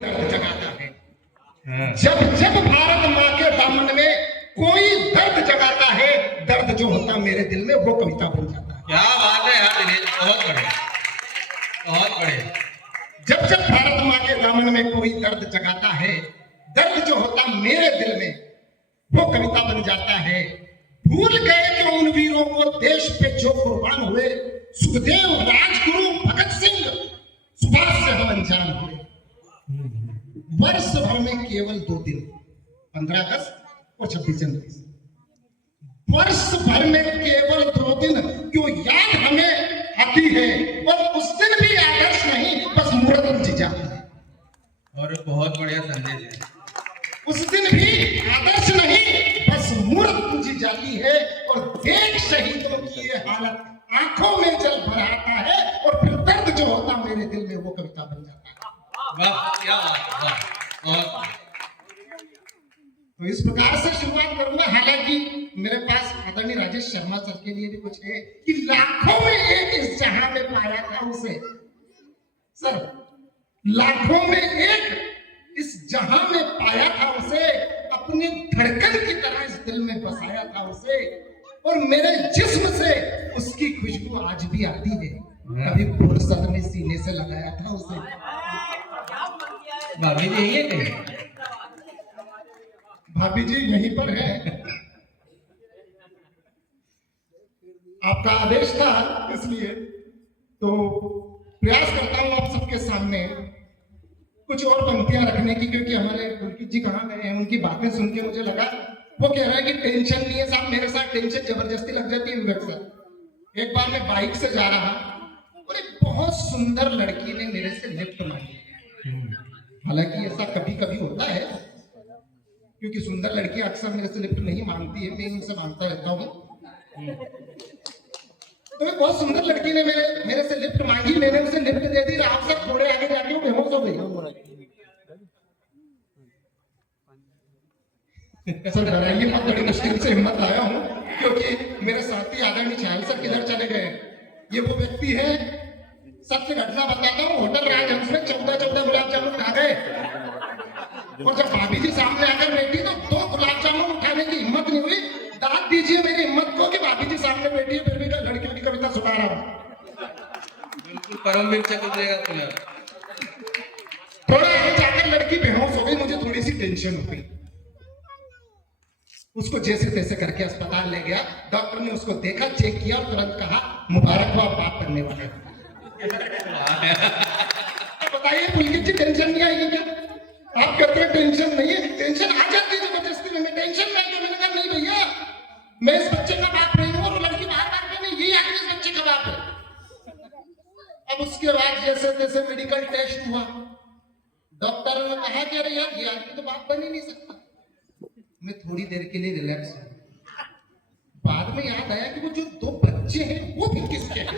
दर्द जगाता है। जब जब भारत माँ के दामन में कोई दर्द जगाता है, दर्द जो होता मेरे दिल में वो कविता बन जाता है। क्या बात है यार दिनेश, बहुत बढ़िया, बहुत बढ़िया। जब जब भारत माँ के दामन में कोई दर्द जगाता है, दर्द जो होता मेरे दिल में वो कविता बन जाता है। भूल गए कि उन वीरों को देश पे जो कुर्बान हुए, सुखदेव, राजगुरु, भगत सिंह, सुभाष से हम अनजान हुए। वर्ष भर में केवल 2 दिन, 15 अगस्त और 26 जनवरी। वर्ष भर में केवल 2 दिन क्यों याद हमें आती है, और उस दिन भी आदर्श नहीं, बस मूर्त पूजी जाती है। और बहुत बढ़िया संदेश है। उस दिन भी आदर्श नहीं, बस मूर्त पूजी जाती है। और देख शहीदों की ये हालत, आंखों में जल भर आता है, और फिर दर्द जो होता मेरे दिल में वो कविता बन जाता है। वाह, क्या बात है, वाह, बहुत। तो इस प्रकार से शुरुआत करूंगा। हालांकि मेरे पास आदरणीय राजेश शर्मा सर के लिए भी कुछ है कि लाखों में एक इस जहां में पाया था उसे। सर, लाखों में एक इस जहां में पाया था उसे, अपनी धड़कन की तरह इस दिल में बसाया था उसे, और मेरे जिस्म से उसकी खुशबू आज भी आती है। कभी फुर्सत में सीने से लगाया था उसे। भाभी जी यही है कहीं? भाभी जी यहीं पर है। आपका आदेश था, इसलिए तो प्रयास करता हूं आप सबके सामने कुछ और पंक्तियां रखने की, क्योंकि हमारे पुलकित जी कहाँ गए हैं, उनकी बातें सुन के मुझे लगा वो कह रहा है कि टेंशन नहीं है साहब, मेरे साथ टेंशन जबरदस्ती लग जाती है विवेक सर। एक बार मैं बाइक से जा रहा और एक बहुत सुंदर लड़की ने मेरे से लिफ्ट मांगी। हालांकि ऐसा कभी कभी होता है, क्योंकि सुंदर लड़कियां अक्सर मेरे से लिफ्ट नहीं मांगती है, मैं उनसे मांगता रहता हूँ। तो एक बहुत सुंदर लड़की ने मेरे से लिफ्ट मांगी, मैंने उसे लिफ्ट दे दी। आप सब थोड़े आगे जाके वो बेहोश हो गई। सर डराइए मत, बड़ी मुश्किल से हिम्मत आया हूँ, क्योंकि मेरे साथी आदरणीय छायल सर किधर चले गए। ये वो व्यक्ति है, सबसे घटना बताता हूँ, होटल राजहंस में 14 गुलाब जामुन खा गए, और जब भाभी जी सामने आकर बैठी तो 2 गुलाब जामुन उठाने की हिम्मत नहीं हुई। दाद दीजिए मेरी हिम्मत को कि भाभी जी सामने बैठी है, फिर भी लड़कियों की कविता सुना रहा हूँ। बिल्कुल परम वीर से गुजरेगा तुम्हें। थोड़ा आगे जाकर लड़की बेहोश हो गई, मुझे थोड़ी सी टेंशन हो गई। उसको जैसे तैसे करके अस्पताल ले गया। डॉक्टर ने उसको देखा, चेक किया और तुरंत कहा, मुबारक हो, आप बाप बनने वाले। बताइए पुलकित जी, टेंशन नहीं आएगी क्या? आप कहते हैं टेंशन नहीं है, टेंशन आ जाती है जबरदस्ती में। टेंशन नहीं है, मैंने कहा नहीं भैया, मैं इस बच्चे का बाप नहीं हूँ, और लड़की बाहर बात में नहीं, ये आदमी इस बच्चे का बाप है। अब उसके बाद जैसे तैसे मेडिकल टेस्ट हुआ, डॉक्टर ने कहा कि अरे यार, ये आदमी तो बाप बन ही नहीं सकता। मैं थोड़ी देर के लिए रिलैक्स हुआ। बाद में याद आया कि वो जो 2 बच्चे हैं वो भी किसके हैं।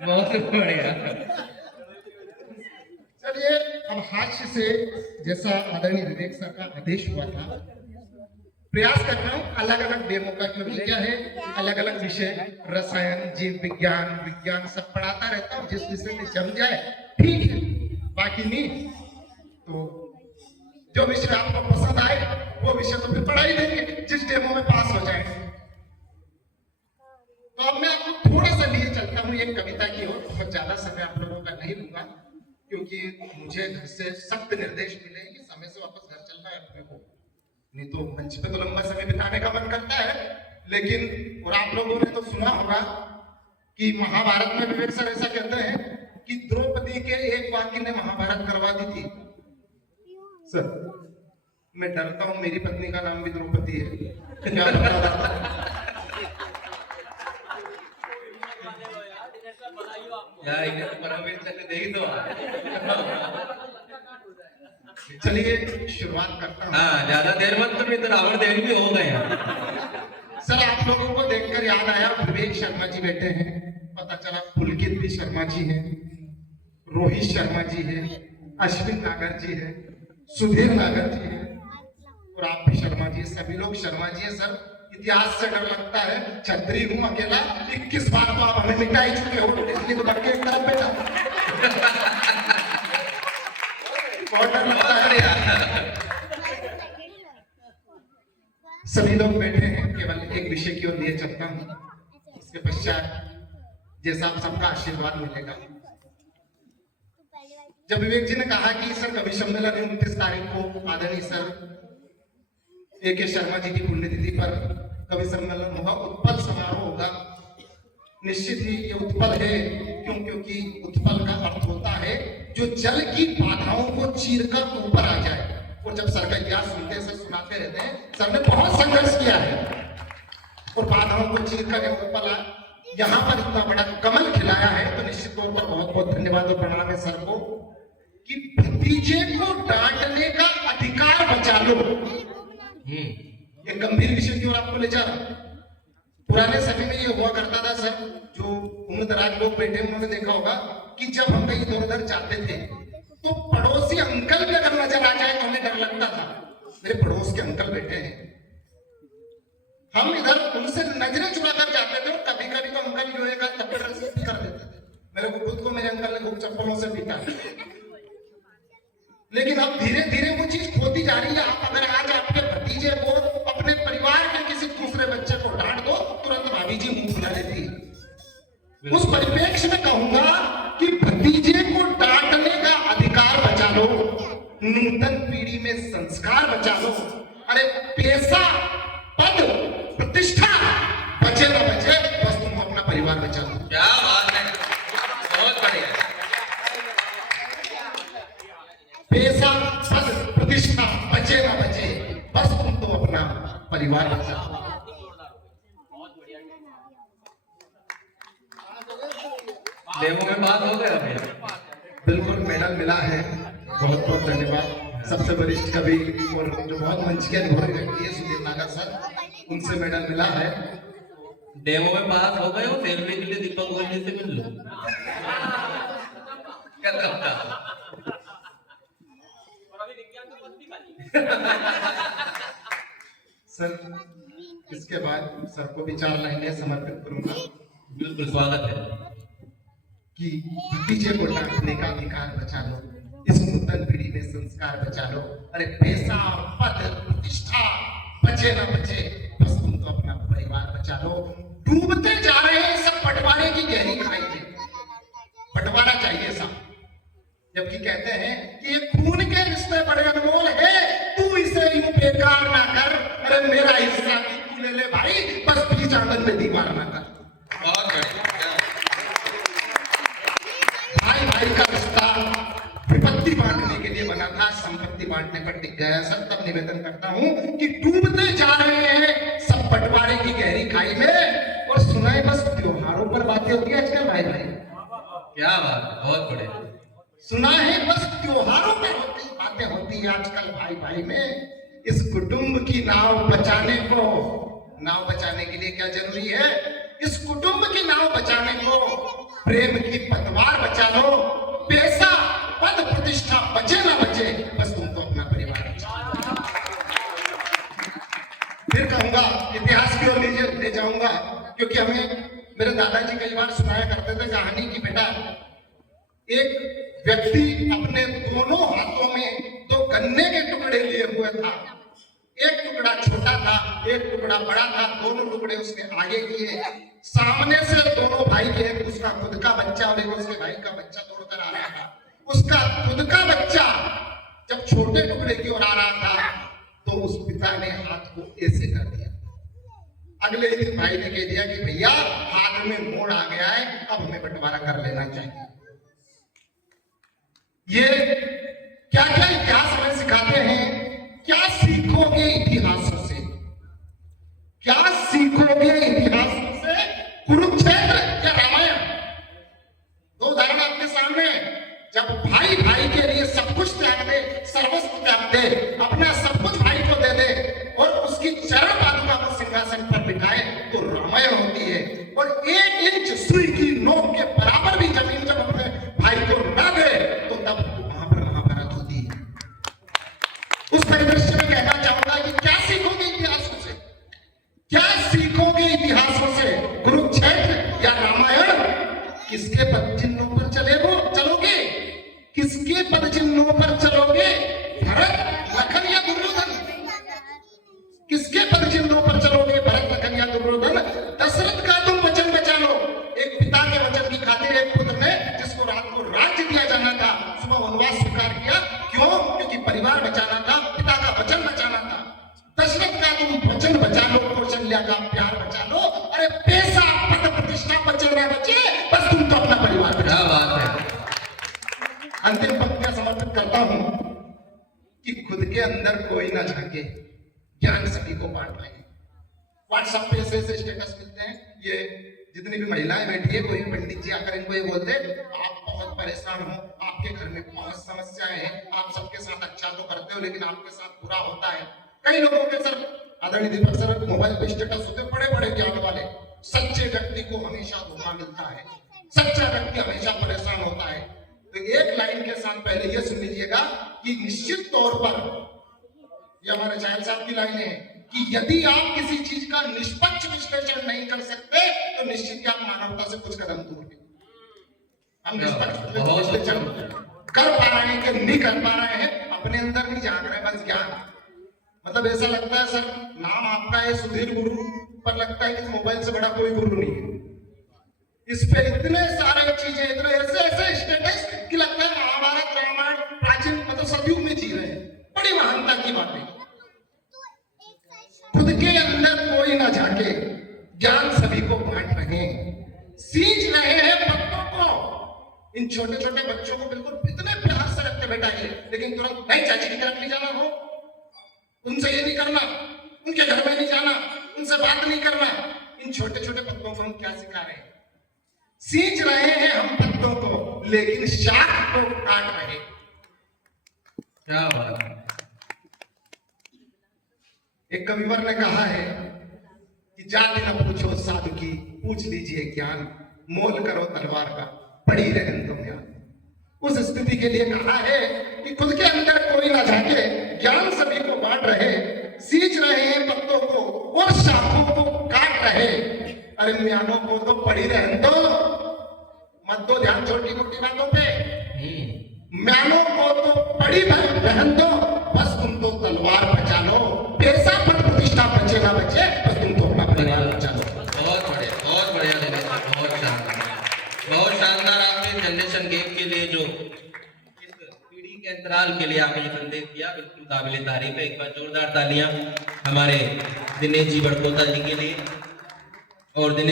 बहुत बढ़िया। चलिए, अब हास्य से, जैसा आदरणीय विवेक सर का आदेश हुआ था, प्रयास कर रहा हूँ अलग अलग डेमो का, क्योंकि क्या है, अलग अलग विषय, रसायन, जीव विज्ञान, विज्ञान सब पढ़ाता रहता हूँ। जिस विषय में जम जाए ठीक है, बाकी नहीं तो जो विषय आपको पसंद आए वो विषय तो फिर पढ़ा ही देंगे, जिस डेमो में पास हो जाए। तो अब मैं आपको थोड़ा सा लिए चलता हूँ एक कविता की ओर। बहुत ज्यादा समय आप लोगों का नहीं लूंगा, क्योंकि मुझे घर से सख्त निर्देश मिले कि समय से वापस घर चलना है अपने को, नहीं तो मंच पे तो लंबा समय बिताने का मन करता है। लेकिन और आप लोगों ने तो सुना होगा कि महाभारत में विवेक सर ऐसा कहते हैं कि द्रौपदी के एक वाक्य ने महाभारत करवा दी थी। सर, मैं डरता हूं मेरी पत्नी का नाम भी द्रौपदी है, क्या यार तो परम वीर से दे ही दो। चलिए शुरुआत करता हूँ। हाँ, ज्यादा देर मत करिए, तो रावण देव भी हो गए। सर, आप लोगों को देखकर याद आया, विवेक शर्मा जी बैठे हैं, पता चला पुलकित भी शर्मा जी हैं, रोहित शर्मा जी हैं, अश्विन नागर जी हैं, सुधीर नागर जी हैं, और आप भी शर्मा जी, सभी लोग शर्मा जी हैं। सर, इतिहास से डर लगता है, छतरी हूं अकेला, 21 बार तो आप हमें मिटा ही चुके हो, इसलिए तो डर के एक तरफ बैठा। बहुत डर लगता है। सभी लोग बैठे हैं, केवल एक विषय की ओर लिए चलता हूं, इसके पश्चात जैसा आप सबका आशीर्वाद मिलेगा। जब विवेक जी ने कहा कि सर कवि सम्मेलन 29 तारीख को आदरणीय सर A.K. शर्मा जी की पुण्यतिथि पर कवि सम्मेलन होगा, उत्पल समारोह होगा। निश्चित ही ये उत्पल है, क्योंकि उत्पल का अर्थ होता है जो जल की बाधाओं को चीरकर ऊपर आ जाए। और जब सर का इतिहास सुनते सर सुनाते रहते हैं, सर ने बहुत संघर्ष किया है और बाधाओं को चीरकर ये ऊपर आए, यहाँ पर इतना बड़ा कमल खिलाया है, तो निश्चित तौर पर बहुत बहुत धन्यवाद और प्रणाम है सर को कि भतीजे को डांटने का अधिकार बचा लो। एक गंभीर विषय की ओर आपको ले जा रहा हूं। पुराने समय में ये हुआ करता था सर, जो उम्रदराज लोग बैठे उन्होंने देखा होगा कि जब हम कहीं इधर उधर जाते थे तो पड़ोसी अंकल भी अगर नजर आ जाए तो हमें डर लगता था, मेरे पड़ोस के अंकल बैठे हैं, हम इधर उनसे नजरें चुरा कर जाते थे और कभी कभी तो अंकल जो है थप्पड़ कर देते थे। मेरे को खुद को मेरे अंकल ने खूब चप्पलों से पीटा। लेकिन अब धीरे धीरे वो चीज खोती जा रही है। आप अगर आज आपके भतीजे को अपने परिवार के किसी दूसरे बच्चे को डांट दो, तुरंत भाभी जी मुंह फुला लेती है। उस परिप्रेक्ष्य में कहूंगा कि भतीजे को डांटने का अधिकार बचा लो, नूतन पीढ़ी में संस्कार बचा लो। अरे पैसा पद प्रतिष्ठा बचे ना बचे, बस तुम अपना परिवार बचा लो। क्या बात है, बहुत बढ़िया। पैसा पद प्रतिष्ठा बचे ना बचे, बस तुम तो अपना परिवार बचा लो। डेमो में बात हो गया भैया? बिल्कुल मेडल मिला है, बहुत बहुत धन्यवाद। सबसे वरिष्ठ कवि और जो बहुत मंच के अनुभवी व्यक्ति है सुधीर नागर सर, उनसे मेडल मिला है। डेमो में बात हो गए हो, सेल्फी के लिए दीपक गोयल से मिल लो। क्या लगता है? सर इसके बाद सर को भी 4 लाइनें समर्पित करूंगा। बिल्कुल स्वागत है। कि भतीजे को डांटने का अधिकार बचा लो, इस नूतन पीढ़ी में संस्कार बचा लो। अरे पैसा पद प्रतिष्ठा बचे ना बचे, बस तुम तो अपना परिवार बचा लो। डूबते जा रहे हैं सब बंटवारे की गहरी खाई में। बंटवारा चाहिए सब, जबकि कहते हैं कि ये खून के रिश्ते बड़े अनमोल है, तू इसे यूं बेकार ना कर। अरे मेरा हिस्सा भी तू ले ले भाई, बस बीच आंगन में दीवार ना कर। बहुत बढ़िया। भाई भाई का रिश्ता विपत्ति बांटने के लिए बना था, संपत्ति बांटने पर टिक गया। सब तब निवेदन करता हूं कि डूबते जा रहे हैं सब बंटवारे की गहरी खाई में, और सुनाए बस त्योहारों पर बातें होती है आजकल। भाई भाई क्या बात है, बहुत बढ़िया। सुना है बस त्योहारों पर बातें होती है आजकल। भाई भाई में इस कुटुंब की नाव बचाने को, नाव बचाने के लिए क्या जरूरी है? इस कुटुंब की नाव बचाने को प्रेम की पतवार बचा लो। पैसा पद प्रतिष्ठा बचे ना बचे, बस तुम तो अपना परिवार बचा लो। फिर कहूंगा इतिहास की ओर ले जाऊंगा, क्योंकि हमें मेरे दादाजी कई बार सुनाया करते थे कहानी की, बेटा एक व्यक्ति अपने दोनों हाथों में 2 गन्ने के टुकड़े लिए हुए था। एक टुकड़ा छोटा था, एक टुकड़ा बड़ा था। दोनों टुकड़े उसने आगे किए। सामने से दोनों भाई के, एक उसका खुद का बच्चा और एक उसके भाई का बच्चा दौड़कर आ रहा था। उसका खुद का बच्चा जब छोटे टुकड़े की ओर आ रहा था तो उस पिता ने हाथ को ऐसे कर दिया। अगले ही दिन भाई ने कह दिया कि भैया हाथ में मोड़ आ गया है, अब हमें बंटवारा कर लेना चाहिए। ये क्या क्या इतिहास हमें सिखाते हैं? क्या सीखोगे इतिहासों से? क्या सीखोगे इतिहासों से? कुरुक्षेत्र या रामायण, 2 उदाहरण आपके सामने। जब भाई भाई के लिए सब कुछ त्याग दे, सर्वस्व त्याग दे, अपना सब कुछ भाई को दे दे और उसकी चरण पादुका को सिंहासन पर बिठाए, तो रामायण होती है। और 1 इंच सुई की नोक के बराबर भी जमीन जब अपने भाई को ना दे, तो तब वहां पर महाभारत होती है। उस परिदृश्य में कहना चाहूंगा कि क्या सीखोगे इतिहासों से? क्या किसके पद चिन्हों पर चलोगे? किसके पद चिन्हों पर चलोगे? भरत, लखन या दुर्योधन? किसके पद चिन्हों पर चलोगे? भरत, लखन या दुर्योधन? दशरथ का तुम वचन बचा लो। एक पिता के वचन की खातिर एक पुत्र ने, जिसको रात को राज्य दिया जाना था, सुबह वनवास स्वीकार किया। क्यों? क्योंकि परिवार बचाना था, पिता का वचन बचाना था। दशरथ का तुम वचन बचा लो, कौशल्या का प्यार बचा लो। अरे पैसा, पद, प्रतिष्ठा बचे ना बचे, बस तुम तो अपना परिवार बचा। क्या बात है। अंतिम पंक्तियां समर्पित करता हूं कि खुद के अंदर कोई ना झांके, ज्ञान सभी को बांट रहे हैं। व्हाट्सएप पे ऐसे स्टेटस मिलते हैं, ये जितनी भी महिलाएं बैठी है, कोई भी पंडित जी आकर इनको ये बोलते हैं, आप बहुत परेशान हो, आपके घर में बहुत समस्याएं हैं, आप सबके साथ अच्छा तो करते हो लेकिन आपके साथ बुरा होता है। कई लोगों के सर, आदरणीय दीपक सर, मोबाइल पे स्टेटस होते बड़े बड़े ज्ञान वाले। सच्चे व्यक्ति को हमेशा धोखा मिलता है, सच्चा व्यक्ति हमेशा परेशान होता है। तो एक लाइन के साथ पहले ये सुन लीजिएगा कि निश्चित तौर पर, ये हमारे चायल साहब की लाइन है कि यदि आप किसी चीज का निष्पक्ष विश्लेषण नहीं कर सकते तो निश्चित ही आप मानवता से कुछ कदम दूर हैं। हम निष्पक्ष विश्लेषण कर पा रहे हैं कि नहीं कर पा रहे हैं, अपने अंदर नहीं झांक रहे, बस ज्ञान। मतलब ऐसा लगता है सर, नाम आपका है सुधीर गुरु, पर लगता है कि मोबाइल से बड़ा कोई गुरु नहीं है। इस पे इतने सारे चीजें, इतने ऐसे ऐसे स्टेटस कि लगता है महाभारत रामायण प्राचीन मतलब सतयुग में जी रहे हैं। बड़ी महानता की बातें। खुद के अंदर कोई ना झांके, ज्ञान सभी को बांट रहे हैं, सींच रहे हैं पत्तों को। इन छोटे छोटे बच्चों को बिल्कुल इतने प्यार से रखते बैठाइए, लेकिन तुरंत नहीं, चाची की तरफ नहीं जाना, हो उनसे ये नहीं करना, उनके घर में नहीं जाना, उनसे बात नहीं करना। इन छोटे छोटे पत्तों को हम क्या सिखा रहे हैं? सींच रहे हैं हम पत्तों को, लेकिन शाख को काट रहे। क्या बात है। एक कविवर ने कहा है कि जाति न पूछो साधु की, पूछ लीजिए ज्ञान, मोल करो तलवार का, पड़ी रहन तुम याद। उस स्थिति के लिए कहा है कि खुद के अंदर कोई ना झांके, ज्ञान सभी को बांट रहे, सींच रहे हैं पत्तों को और शाखों को काट रहे। अरे म्यानों को तो पड़ी रहन दो, मत दो ध्यान छोटी मोटी बातों पे। म्यानों को तो पड़ी रहन दो, बस तुम तो तलवार बचा लो। पैसा पर प्रतिष्ठा बचे ना बचे, बस तुम तो अपना परिवार बचा लो। बहुत बढ़िया, बहुत बढ़िया दिनेश जी, बहुत शानदार, बहुत शानदार। आपने जनरेशन गैप के लिए जो इस पीढ़ी के अंतराल के लिए आपने जो संदेश दिया, बिल्कुल काबिले तारीफ है। एक बार जोरदार तालियां हमारे दिनेश जी बड़कोता जी के लिए। और दिनेश